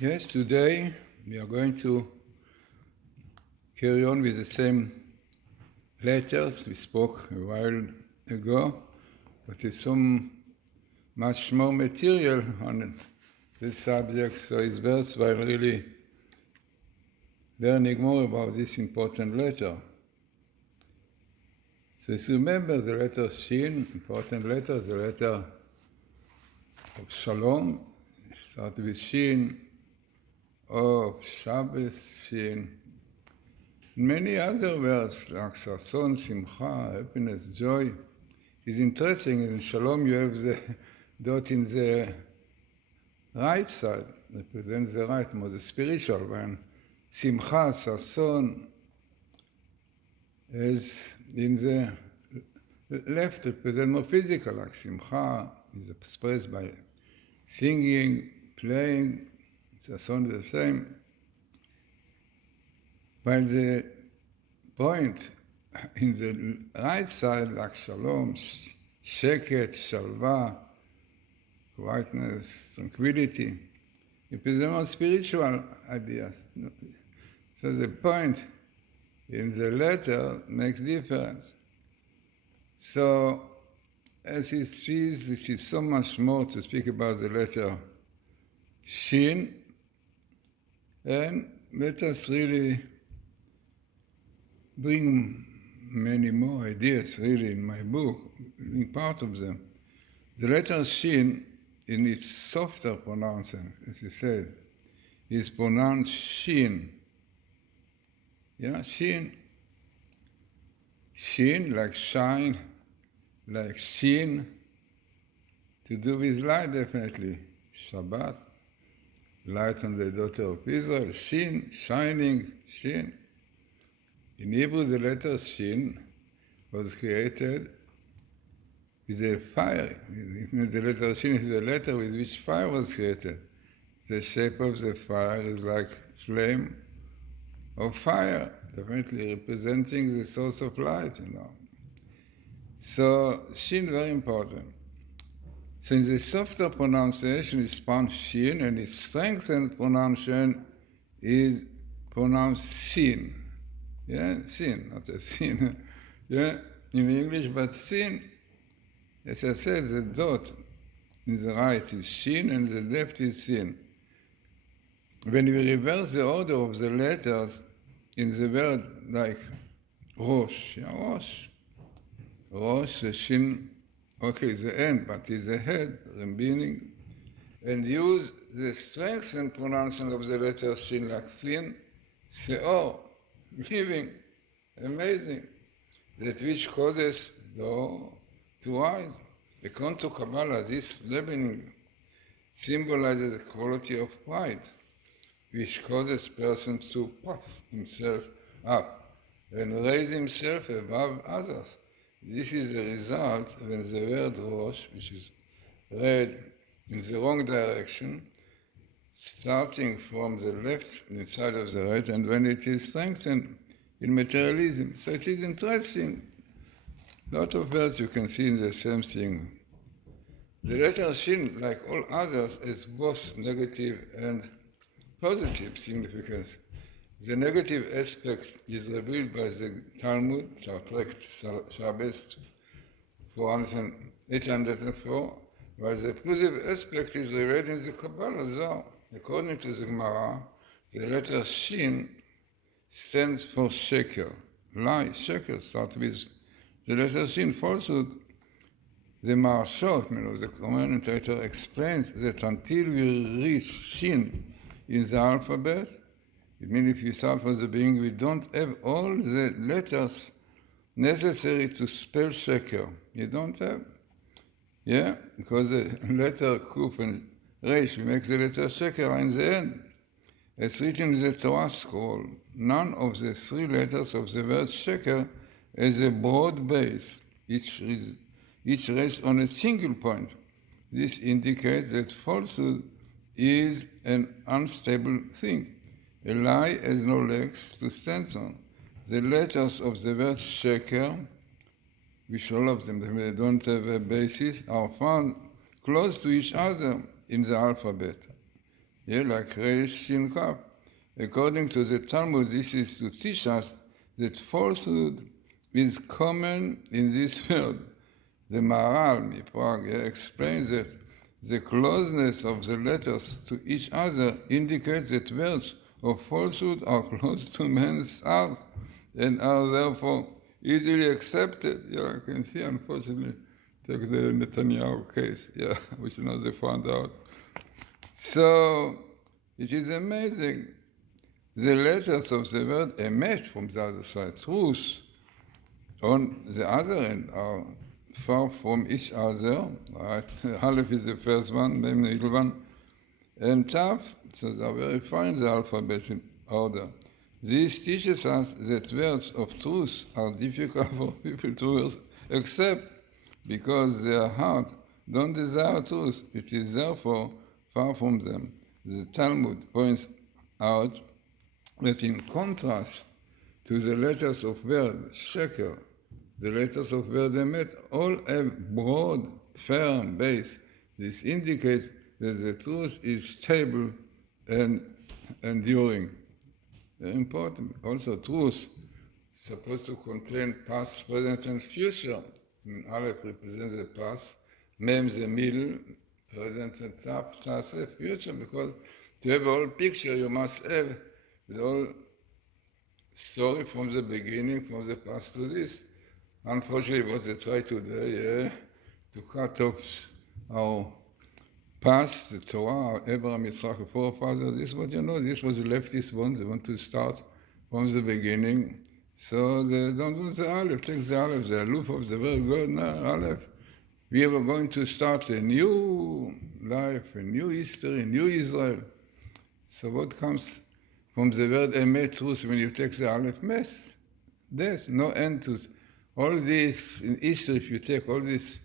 Yes, today we are going to carry on with the same letters we spoke a while ago, but there's so much more material on this subject, so it's worthwhile really learning more about this important letter. So remember the letter Shin, important letter, the letter of Shalom, start with Shin, of Shabbos, Shin. Many other words like Sason, Simcha, happiness, joy. It's interesting, in Shalom you have the dot in the right side, represents the right, more the spiritual one. Simcha, Sason, is in the left, represent more physical, like Simcha is expressed by singing, playing, Sason is the same. While the point in the right side, like Shalom, Sheket, Shalva, quietness, tranquility, represent more spiritual ideas. So the point in the letter makes difference. So, as it sees, this is so much more to speak about the letter Shin, and let us really bring many more ideas, really, in my book, in part of them. The letter Shin, in its softer pronouncement, as he said, is pronounced Shin. Yeah, Shin. Shin, like shine, like Shin, to do with light, definitely. Shabbat, light on the daughter of Israel. Shin, shining, Shin. In Hebrew, the letter Shin was created with a fire. The letter Shin is the letter with which fire was created. The shape of the fire is like flame of fire, definitely representing the source of light, So Shin, very important. So in the softer pronunciation is pronounced Shin, and its strengthened pronunciation is pronounced Sin. Yeah, sin, not a sin. Yeah, in English, but sin, as I said, the dot in the right is Shin and the left is sin. When we reverse the order of the letters in the word like Rosh, Rosh, the Shin, okay, the end, but is the head, the beginning, and use the strengthened pronunciation of the letter Shin like Fin, Seor, living, amazing, that which causes door to rise. According to Kabbalah, this leavening symbolizes the quality of pride, which causes person to puff himself up and raise himself above others. This is the result when the word Rosh, which is read in the wrong direction, starting from the left side of the right, and when it is strengthened in materialism. So it is interesting. A lot of words you can see in the same thing. The letter Shin, like all others, has both negative and positive significance. The negative aspect is revealed by the Talmud, Shabbos 804, while the positive aspect is revealed in the Kabbalah Zohar. According to the Gemara, the letter Shin stands for Sheker, lie, Sheker, start with the letter Shin, falsehood. The Marshot, the commentator, explains that until we reach Shin in the alphabet, it means if you start from the beginning, we don't have all the letters necessary to spell Sheker. You don't have. Yeah, because the letter Kuf and Reish, we make the letter Sheker in the end. As written in the Torah scroll, none of the three letters of the word Sheker has a broad base. Each rests on a single point. This indicates that falsehood is an unstable thing. A lie has no legs to stand on. The letters of the word Sheker, which all of them they don't have a basis, are found close to each other in the alphabet. like Reish Shin Kaf. According to the Talmud, this is to teach us that falsehood is common in this world. The Maharal Prague explains that the closeness of the letters to each other indicates that words of falsehood are close to man's heart and are therefore easily accepted. Yeah, I can see, unfortunately, take the Netanyahu case, which now they found out. So, it is amazing. The letters of the word emet from the other side, truth, on the other end are far from each other, right? Aleph is the first one, Mem the middle one, and Tav, so they are very far in the alphabet in order. This teaches us that words of truth are difficult for people to accept because their heart don't desire truth. It is therefore far from them. The Talmud points out that in contrast to the letters of word sheker, the letters of word emet all have broad, firm base. This indicates that the truth is stable and enduring. Very important. Also, truth is supposed to contain past, present, and future. Aleph represents the past, Mem the middle, present, and Tav, Taseh, future, because to have a whole picture, you must have the whole story from the beginning, from the past to this. Unfortunately, what they try today, to cut off our past, the Torah, our Abraham, Yitzchak, forefathers. This is what you know. This was the leftist one. They want to start from the beginning. So they don't want the Aleph. Take the Aleph, the aloof of the word God. No, Aleph. We are going to start a new life, a new history, a new Israel. So what comes from the word emet, truth, when you take the Aleph? Mess. There's no end to all this. In history, if you take all these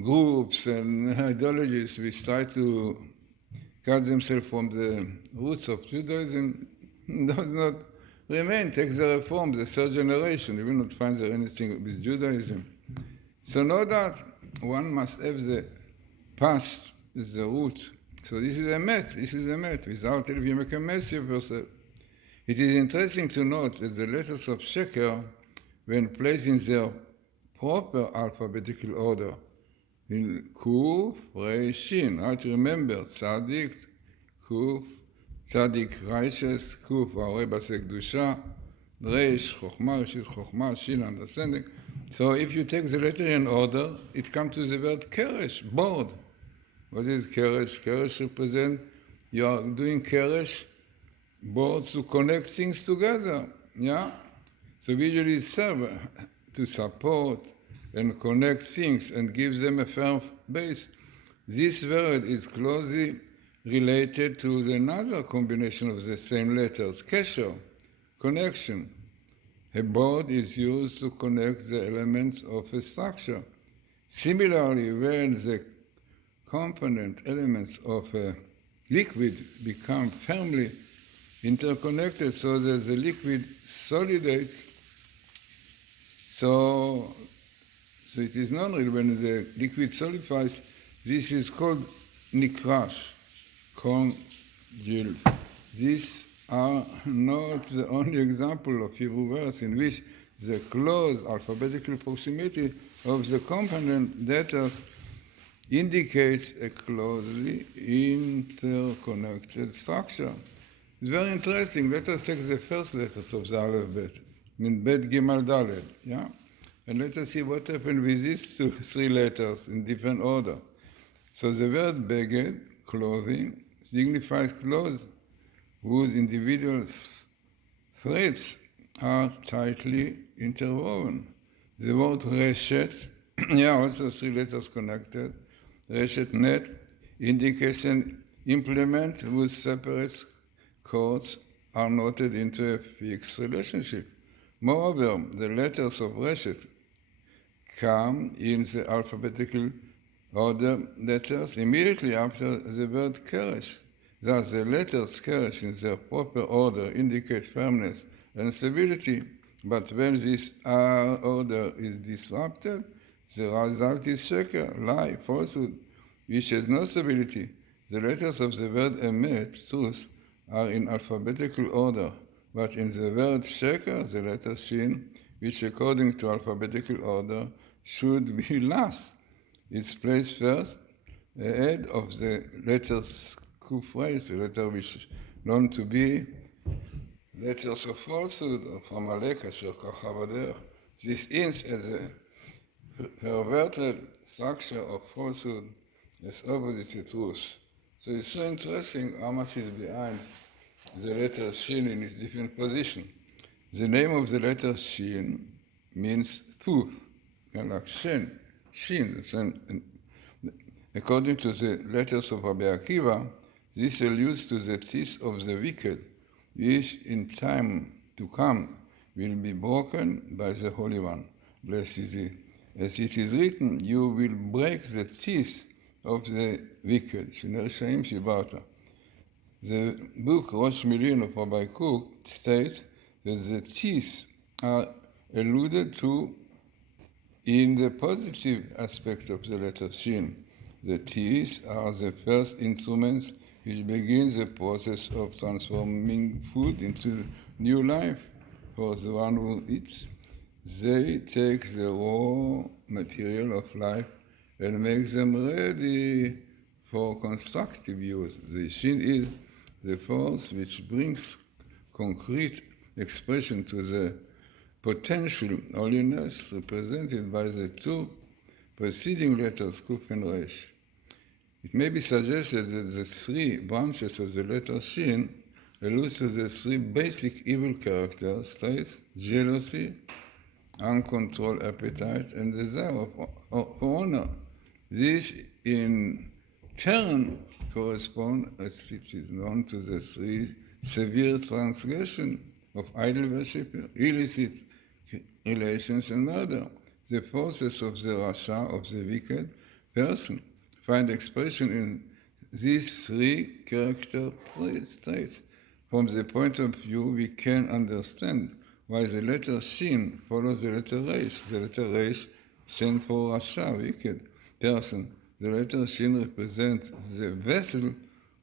groups and ideologies which try to cut themselves from the roots of Judaism, does not remain. Take the Reform, the third generation. You will not find there anything with Judaism. So know that one must have the past as the root. So this is a met. Without it, you make a mess of yourself. It is interesting to note that the letters of Sheker, when placed in their proper alphabetical order, in Kuf, Rei, Shin, right? Remember, Tzadik, Kuf, Tzadik, righteous, Kuf, Arei Basek Dusha, Reish, Chokhmah, Reshit Chokhmah, Shin, understanding. So if you take the letter in order, it comes to the word Keresh, board. What is Keresh? Keresh represents you are doing Keresh, boards to connect things together, yeah? So we usually serve to support and connect things and give them a firm base. This word is closely related to another combination of the same letters, kesher, connection. A board is used to connect the elements of a structure. Similarly, when the component elements of a liquid become firmly interconnected so that the liquid solidates, so it is known when the liquid solidifies, this is called nikrash, congealed. These are not the only example of Hebrew words in which the close alphabetical proximity of the component letters indicates a closely interconnected structure. It's very interesting. Let us take the first letters of the alphabet, Bet Gimal Daled, yeah? And let us see what happened with these three letters in different order. So the word beged, clothing, signifies clothes whose individual threads are tightly interwoven. The word reshet, also three letters connected, reshet net, indicates an implement whose separate chords are knotted into a fixed relationship. Moreover, the letters of reshet come in the alphabetical order letters immediately after the word keresh. Thus, the letters keresh in their proper order indicate firmness and stability, but when this order is disrupted, the result is sheker, lie, falsehood, which has no stability. The letters of the word emet, truth, are in alphabetical order, but in the word sheker, the letter shin, which according to alphabetical order should be last, is placed first ahead of the letters kufreis, the letter which is known to be letters of falsehood, of Amalek, Asher Kacha Baderech. This hints at the perverted structure of falsehood as opposite to truth. So it's so interesting how much is behind the letter Shin in its different position. The name of the letter Shin means tooth, like Shin, Shin. According to the letters of Rabbi Akiva, this alludes to the teeth of the wicked, which in time to come will be broken by the Holy One. Blessed is he. As it is written, you will break the teeth of the wicked. The book Rosh Milin of Rabbi Kook states that the teeth are alluded to in the positive aspect of the letter Shin. The teeth are the first instruments which begin the process of transforming food into new life for the one who eats. They take the raw material of life and make them ready for constructive use. The Shin is the force which brings concrete expression to the potential holiness represented by the two preceding letters, Kuf and Resh. It may be suggested that the three branches of the letter Shin allude to the three basic evil characters, traits: jealousy, uncontrolled appetite, and desire for honor. These in turn correspond, as it is known, to the three severe transgressions of idol worship, illicit relations, and murder. The forces of the rasha, of the wicked person, find expression in these three character traits. From the point of view, we can understand why the letter Shin follows the letter Resh. The letter Resh stands for rasha, wicked person. The letter Shin represents the vessel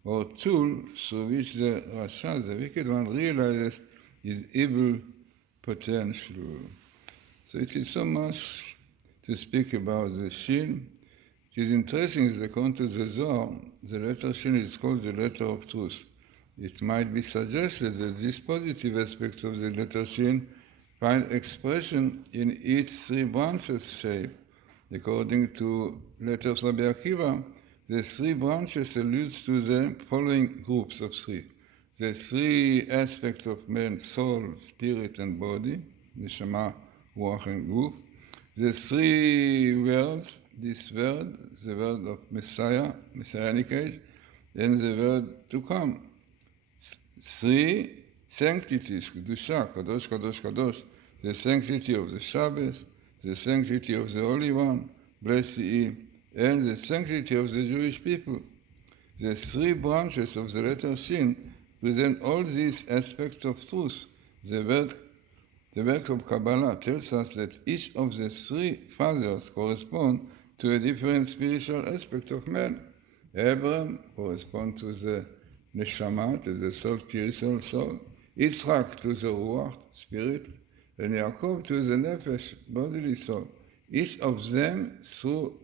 or tool through which the rasha, the wicked one, realizes his evil potential. So it is so much to speak about the Shin. It is interesting that according to the Zohar, the letter Shin is called the letter of truth. It might be suggested that this positive aspect of the letter Shin find expression in its three branches shape. According to letters Rabbi Akiva, the three branches allude to the following groups of three. The three aspects of man's soul, spirit, and body, neshama, ruach, and guf. The three words, this word, the word of Messiah, Messianic age, and the word to come. Three sanctities, Kedusha, Kadosh, Kadosh, Kadosh, the sanctity of the Shabbos, the sanctity of the Holy One, blessed he, and the sanctity of the Jewish people. The three branches of the letter Shin present all these aspects of truth. The work of Kabbalah tells us that each of the three fathers correspond to a different spiritual aspect of man. Abraham corresponds to the neshama, to the soul, spiritual soul. Yitzchak to the ruach, spirit, and Yaakov to the nefesh, bodily soul. Each of them, through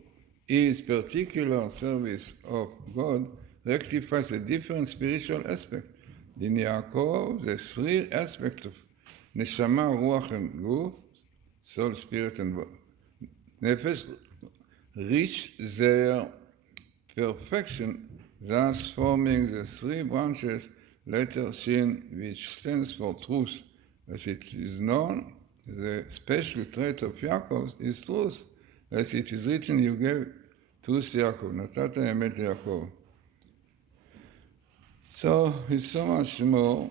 his particular service of God, rectifies a different spiritual aspect. In Yaakov, the three aspects of neshama, ruach, and guf, soul, spirit, and nefesh, reach their perfection, thus forming the three branches, letter Shin, which stands for truth. As it is known, the special trait of Yaakov is truth. As it is written, you gave truth to Yaakov, natata emet Yaakov. So it's so much more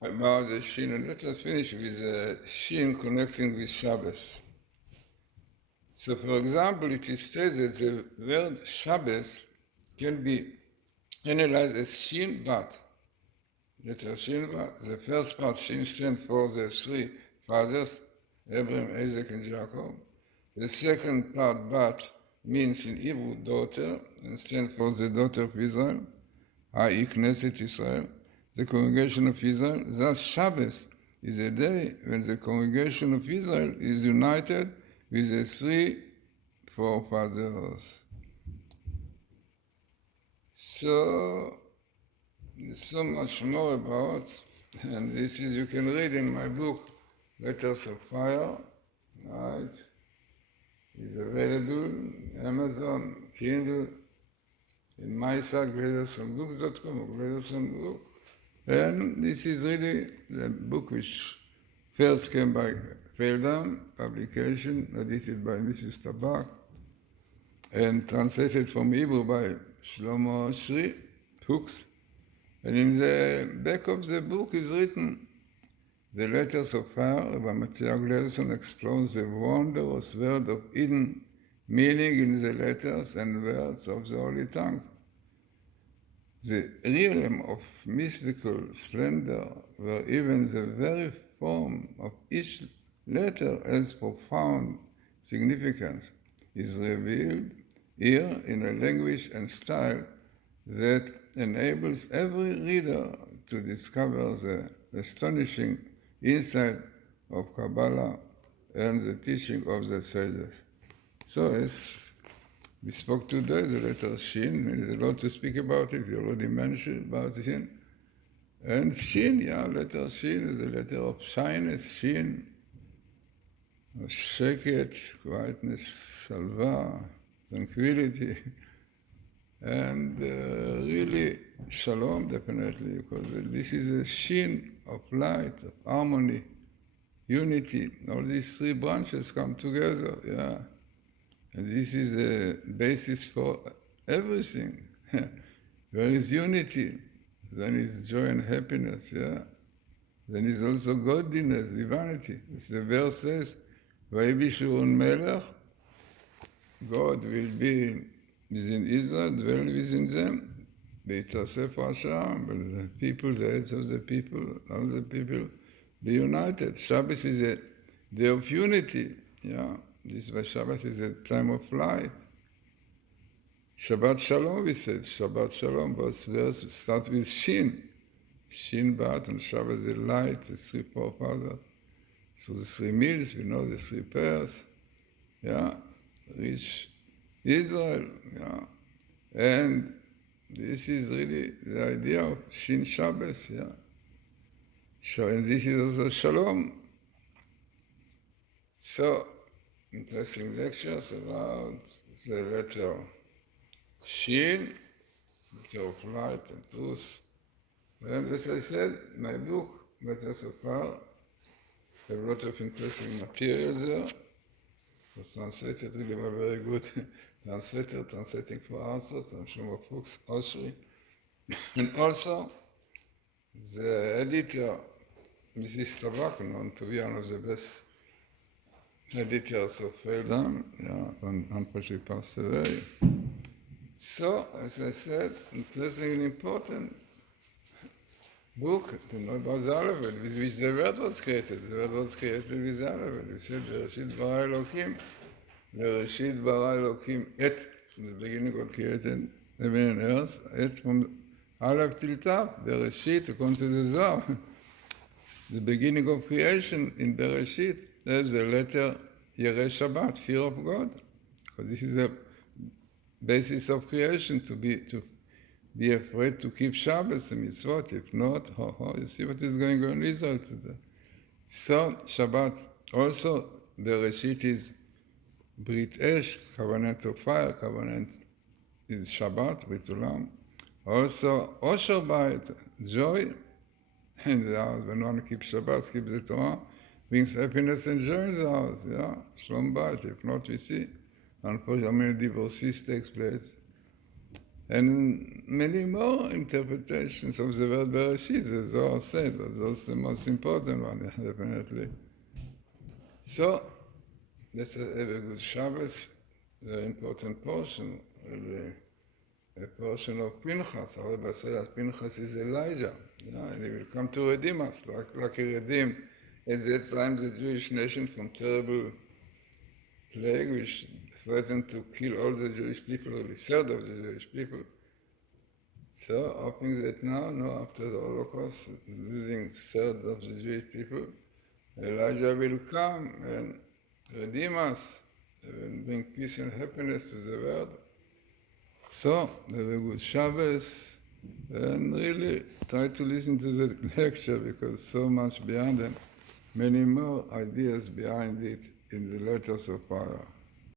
about the Shin, and let us finish with the Shin connecting with Shabbos. So, for example, it is stated that the word Shabbos can be analyzed as Shin Bat. Letter Shin Bat, the first part Shin stands for the three fathers, Abraham, Isaac, and Jacob. The second part Bat means in Hebrew daughter and stands for the daughter of Israel, i.e. Knesset Israel, the congregation of Israel. Thus Shabbos is a day when the congregation of Israel is united with the three forefathers. So, there's so much more about, and this is, you can read in my book, Letters of Fire, right? It's available Amazon, Kindle, in my site, GlazersonBooks.com or Glazerson Book. And this is really the book which first came by Feldam, publication, edited by Mrs. Tabak, and translated from Hebrew by Shlomo Shri, Fuchs. And in the back of the book is written, the Letters of Fire by Matityahu Glazerson explores the wondrous word of hidden meaning in the letters and words of the Holy Tongues. The realm of mystical splendor, where even the very form of each letter has profound significance, is revealed here in a language and style that enables every reader to discover the astonishing insight of Kabbalah and the teaching of the sages. So as we spoke today, the letter Shin, there's a lot to speak about it, we already mentioned about Shin. And Shin, letter Shin is the letter of shyness, Shin, of sheket, quietness, salva, tranquility, and really shalom, definitely, because this is a Shin of light, of harmony, unity. All these three branches come together, And this is the basis for everything. Where is unity, then is joy and happiness, Then is also godliness, divinity. As the verse says, Vayibishurun Melech, God will be within Israel, dwell within them. V'yitasef Hashem, but the people, the heads of the people, all the people be united. Shabbos is a day of unity, This by Shabbos is a time of light. Shabbat Shalom, we said. Shabbat Shalom, both verses start with Shin. Shin Bat, and Shabbos the light, the three forefathers. So the three meals, we know the three pairs. Reach Israel, And this is really the idea of Shin Shabbos, And this is also Shalom. So, interesting lectures about the letter Shin, letter of light and truth. And as I said, my book, Letters of Fire, have a lot of interesting material there. It was translated really by a very good translator, translating for answers, I'm Shlomo Fuchs, Oshri. And also, the editor, Mrs. Tabak, known to be one of the best editors of Feldam, unfortunately passed away. So, as I said, interesting and important book to know about the alphabet, with which the word was created. The word was created with the alphabet. We said, Bereshit bara Elokim, Bereshit bara Elokim, et. In the beginning, God created heaven and earth, et from Aleph till Tav, Bereshit, according to the Zohar. The beginning of creation in Bereshit has the letter Yireh Shabbat, fear of God. Because this is the basis of creation, to be afraid to keep Shabbos and mitzvot. If not, you see what is going on in Israel today. So, Shabbat. Also, Bereshit is Brit Esh, covenant of fire, covenant is Shabbat, Brit Olam. Also, Osher Bayit, joy, in the house. When one keeps Shabbat, keeps the Torah, brings happiness and joy in the house, Shalom Bayit. If not, we see, unfortunately, how many divorces takes place. And many more interpretations of the word Bereshit, the Zohar said, but that's the most important one, definitely. So, let's have a good Shabbos, very important portion, really, a portion of Pinchas. Our Rebbe said that Pinchas is Elijah, and he will come to redeem us, like he redeemed at that time the Jewish nation from terrible plague which threatened to kill all the Jewish people, or a third of the Jewish people. So, hoping that now, after the Holocaust, losing third of the Jewish people, Elijah will come and redeem us and bring peace and happiness to the world. So, have a good Shabbos, and really try to listen to the lecture because so much behind it, many more ideas behind it in the letters of power.